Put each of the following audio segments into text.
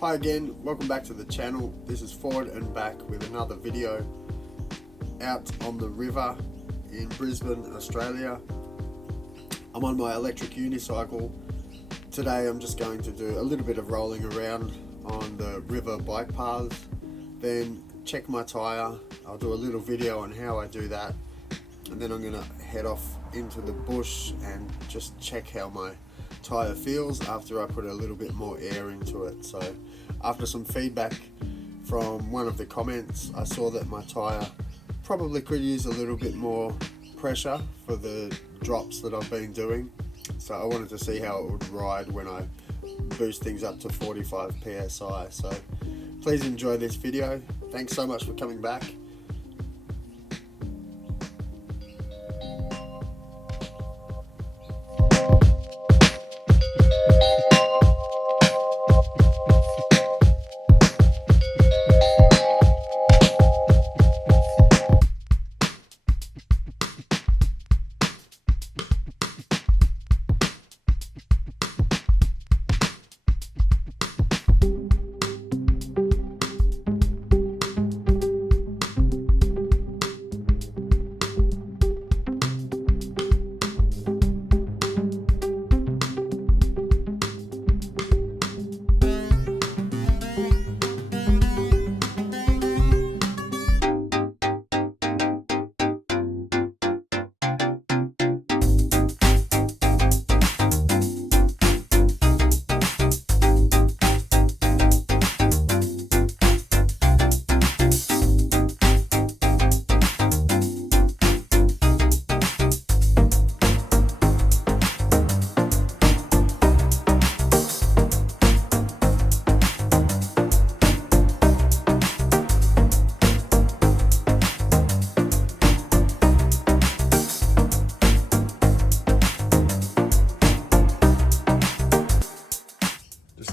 Hi again, welcome back to the channel. This is Forward and back with another video out on the river in Brisbane, Australia. I'm on my electric unicycle. Today I'm just going to do a little bit of rolling around on the river bike paths, then check my tyre. I'll do a little video on how I do that, and then I'm going to head off into the bush and just check how my tyre feels after I put a little bit more air into it. So after some feedback from one of the comments, I saw that my tyre probably could use a little bit more pressure for the drops that I've been doing. So I wanted to see how it would ride when I boost things up to 45 psi. So please enjoy this video. Thanks so much for coming back.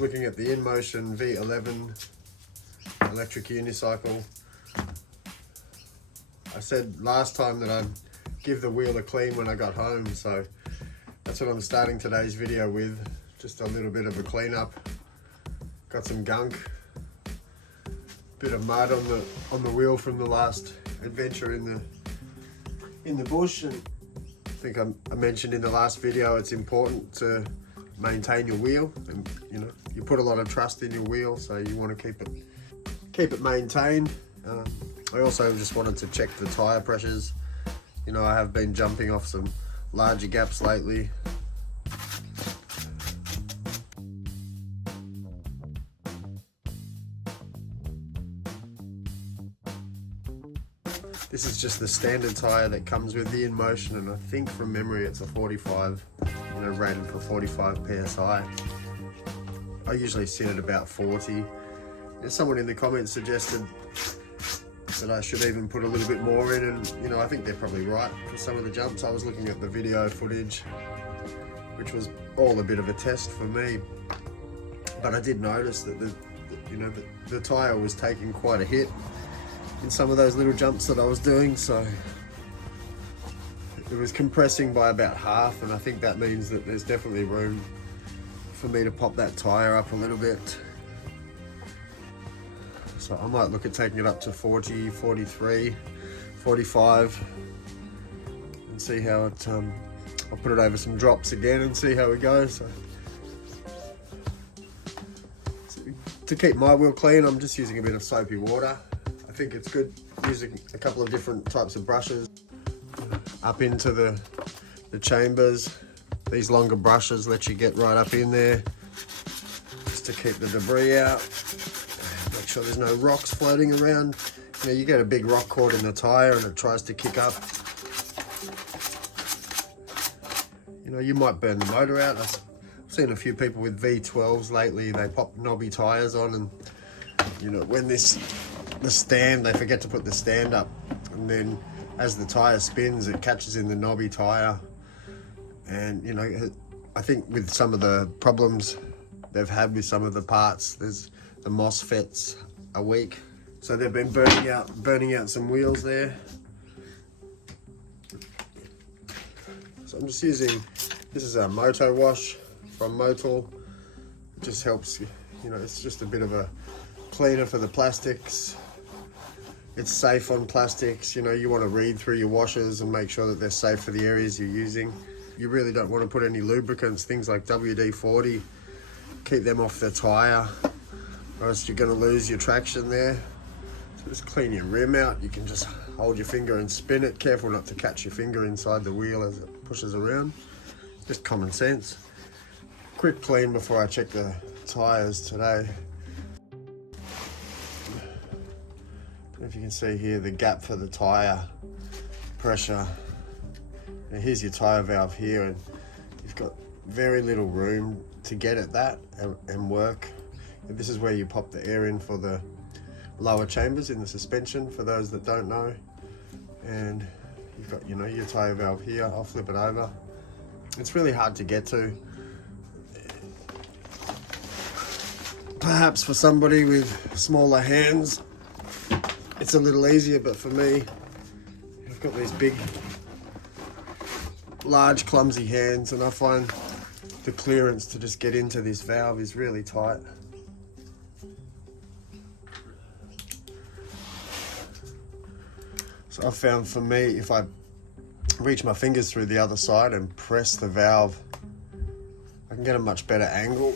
Looking at the InMotion V11 electric unicycle. I said last time that I'd give the wheel a clean when I got home, so that's what I'm starting today's video with. Just a little bit of a cleanup. Got some gunk, bit of mud on the wheel from the last adventure in the bush, and I think I mentioned in the last video it's important to maintain your wheel, and you put a lot of trust in your wheel, so you want to keep it maintained. I also just wanted to check the tyre pressures. I have been jumping off some larger gaps lately. This is just the standard tyre that comes with the InMotion, and I think from memory it's a 45, rated for 45 psi. I usually sit at about 40. Someone in the comments suggested that I should even put a little bit more in, and I think they're probably right for some of the jumps. I was looking at the video footage, which was all a bit of a test for me, but I did notice that the tyre was taking quite a hit in some of those little jumps that I was doing, so it was compressing by about half, and I think that means that there's definitely room for me to pop that tyre up a little bit. So I might look at taking it up to 40, 43, 45 and see how it, I'll put it over some drops again and see how it goes. So to keep my wheel clean, I'm just using a bit of soapy water. I think it's good using a couple of different types of brushes up into the chambers. These longer brushes let you get right up in there just to keep the debris out. Make sure there's no rocks floating around. You get a big rock caught in the tyre and it tries to kick up. You might burn the motor out. I've seen a few people with V12s lately, they pop knobby tyres on, and when the stand, they forget to put the stand up, and then as the tyre spins it catches in the knobby tyre, and I think with some of the problems they've had with some of the parts, there's the MOSFETs are weak, so they've been burning out some wheels there. So I'm just using, this is a moto wash from Motul. It just helps You know, it's just a bit of a cleaner for the plastics. It's safe on plastics. You know, you want to read through your washers and make sure that they're safe for the areas you're using. You really don't want to put any lubricants, things like WD-40. Keep them off the tyre, or else you're going to lose your traction there. So just clean your rim out. You can just hold your finger and spin it. Careful not to catch your finger inside the wheel as it pushes around. Just common sense. Quick clean before I check the tyres today. If you can see here, the gap for the tyre pressure. Now here's your tyre valve here, and you've got very little room to get at that and work. And this is where you pop the air in for the lower chambers in the suspension, for those that don't know. And you've got, you know, your tyre valve here. I'll flip it over. It's really hard to get to. Perhaps for somebody with smaller hands, it's a little easier, but for me, I've got these big, large, clumsy hands, and I find the clearance to just get into this valve is really tight. So I found for me, if I reach my fingers through the other side and press the valve, I can get a much better angle.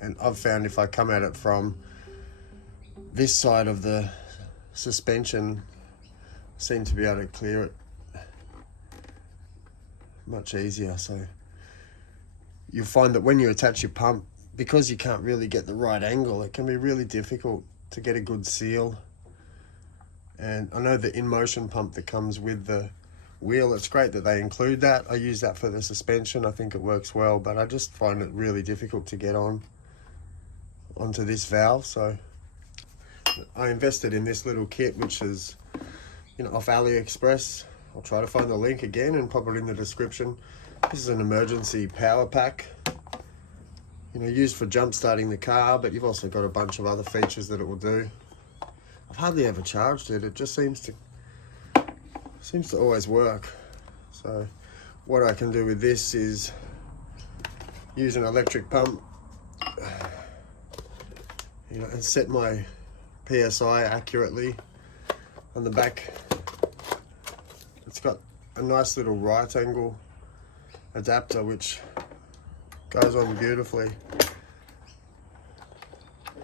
And I've found if I come at it from this side of the suspension, I seem to be able to clear it much easier. So you'll find that when you attach your pump, because you can't really get the right angle, it can be really difficult to get a good seal. And I know the InMotion pump that comes with the wheel, it's great that they include that. I use that for the suspension. I think it works well, but I just find it really difficult to get onto this valve. So I invested in this little kit, which is, you know, off AliExpress. I'll try to find the link again and pop it in the description. This is an emergency power pack, you know, used for jump starting the car, but you've also got a bunch of other features that it will do. I've hardly ever charged it. It just seems to always work. So what I can do with this is use an electric pump, you know, and set my PSI accurately on the back. It's got a nice little right angle adapter which goes on beautifully.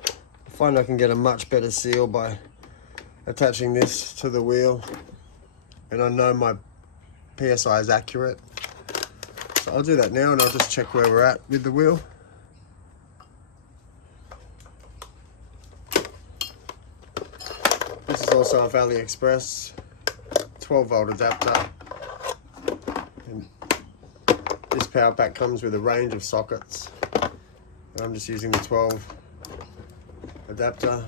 I find I can get a much better seal by attaching this to the wheel, and I know my PSI is accurate. So I'll do that now, and I'll just check where we're at with the wheel. This is also off AliExpress, 12-volt adapter. And this power pack comes with a range of sockets. And I'm just using the 12 adapter.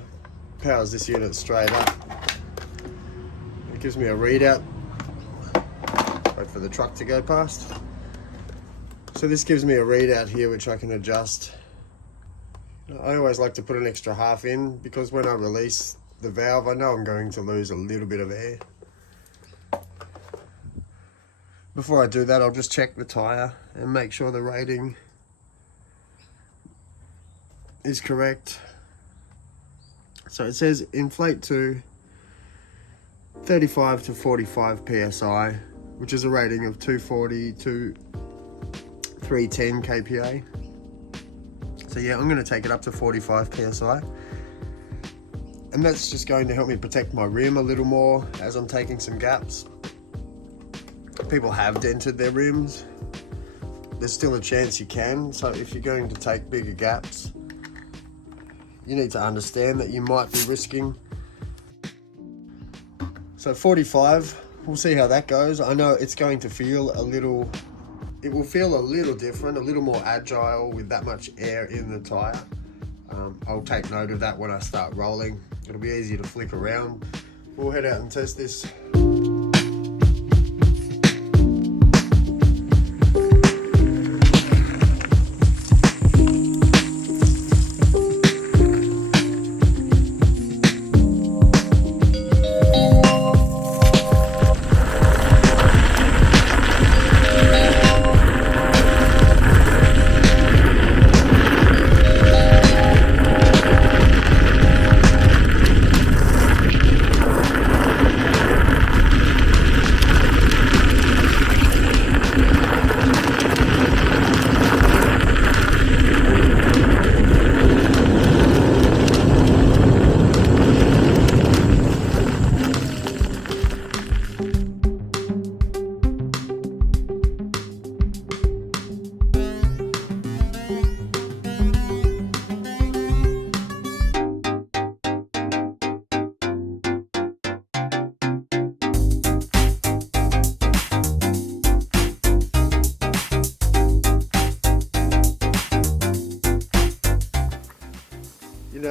Powers this unit straight up. It gives me a readout. Wait for the truck to go past. So this gives me a readout here which I can adjust. I always like to put an extra half in, because when I release the valve, I know I'm going to lose a little bit of air. Before I do that, I'll just check the tyre and make sure the rating is correct. So it says inflate to 35 to 45 psi, which is a rating of 240 to 310 kPa. So yeah, I'm going to take it up to 45 psi. And that's just going to help me protect my rim a little more as I'm taking some gaps. People have dented their rims. There's still a chance you can. So if you're going to take bigger gaps, you need to understand that you might be risking. So 45, we'll see how that goes. I know it's going to feel a little, it will feel a little different, a little more agile with that much air in the tyre. I'll take note of that when I start rolling. It'll be easy to flick around. We'll head out and test this.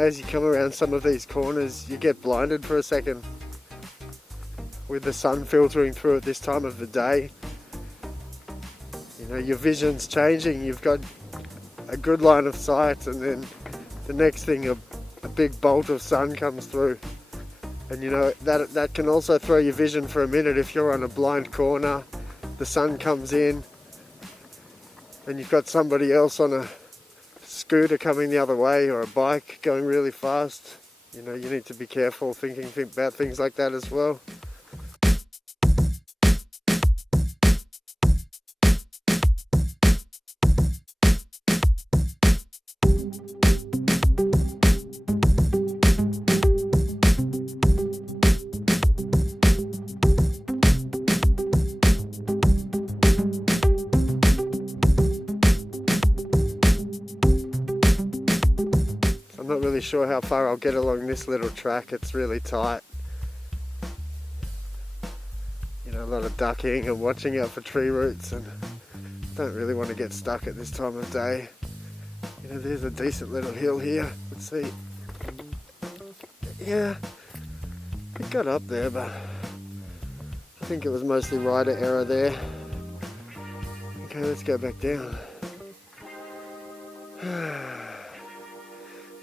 as you come around some of these corners, you get blinded for a second with the sun filtering through at this time of the day. You know, your vision's changing. You've got a good line of sight, and then the next thing, a big bolt of sun comes through, and you know that can also throw your vision for a minute. If you're on a blind corner, the sun comes in, and you've got somebody else on a scooter coming the other way, or a bike going really fast. You know, you need to be careful thinking about things like that as well. I'm not really sure how far I'll get along this little track. It's really tight. You know, a lot of ducking and watching out for tree roots, and don't really want to get stuck at this time of day. You know, there's a decent little hill here. Let's see. Yeah, it got up there, but I think it was mostly rider error there. Okay, let's go back down.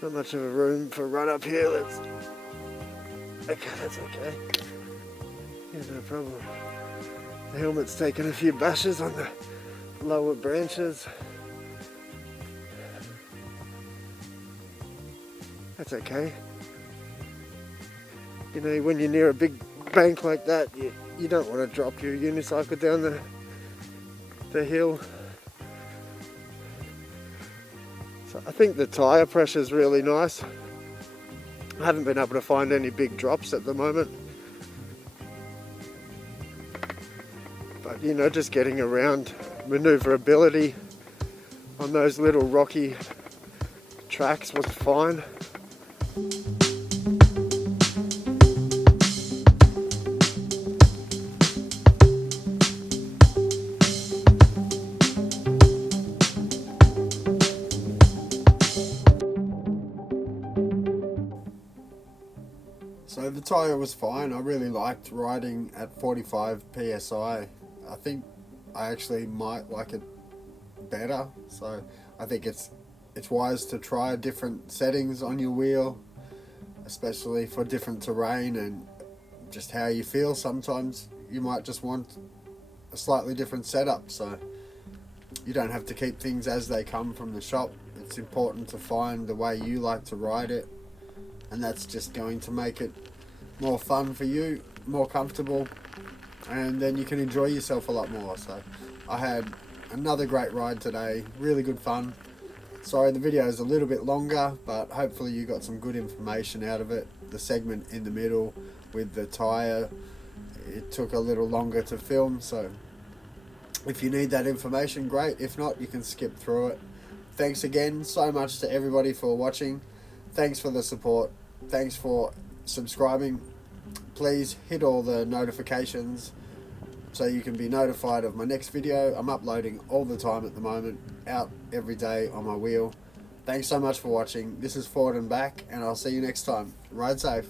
Not much of a room for run up here. Okay, that's okay. Yeah, no problem. The helmet's taken a few bashes on the lower branches. That's okay. You know, when you're near a big bank like that, you don't want to drop your unicycle down the hill. I think the tyre pressure is really nice. I haven't been able to find any big drops at the moment. But you know, just getting around, manoeuvrability on those little rocky tracks was fine. So the tyre was fine. I really liked riding at 45 psi. I think I actually might like it better. So I think it's wise to try different settings on your wheel, especially for different terrain and just how you feel. Sometimes you might just want a slightly different setup, so you don't have to keep things as they come from the shop. It's important to find the way you like to ride it, and that's just going to make it more fun for you, more comfortable, and then you can enjoy yourself a lot more. So I had another great ride today, really good fun. Sorry the video is a little bit longer, but hopefully you got some good information out of it. The segment in the middle with the tyre, it took a little longer to film, so if you need that information, great. If not, you can skip through it. Thanks again so much to everybody for watching. Thanks for the support. Thanks for subscribing. Please hit all the notifications so you can be notified of my next video. I'm uploading all the time at the moment, out every day on my wheel. Thanks so much for watching. This is Forward and Back, and I'll see you next time. Ride safe.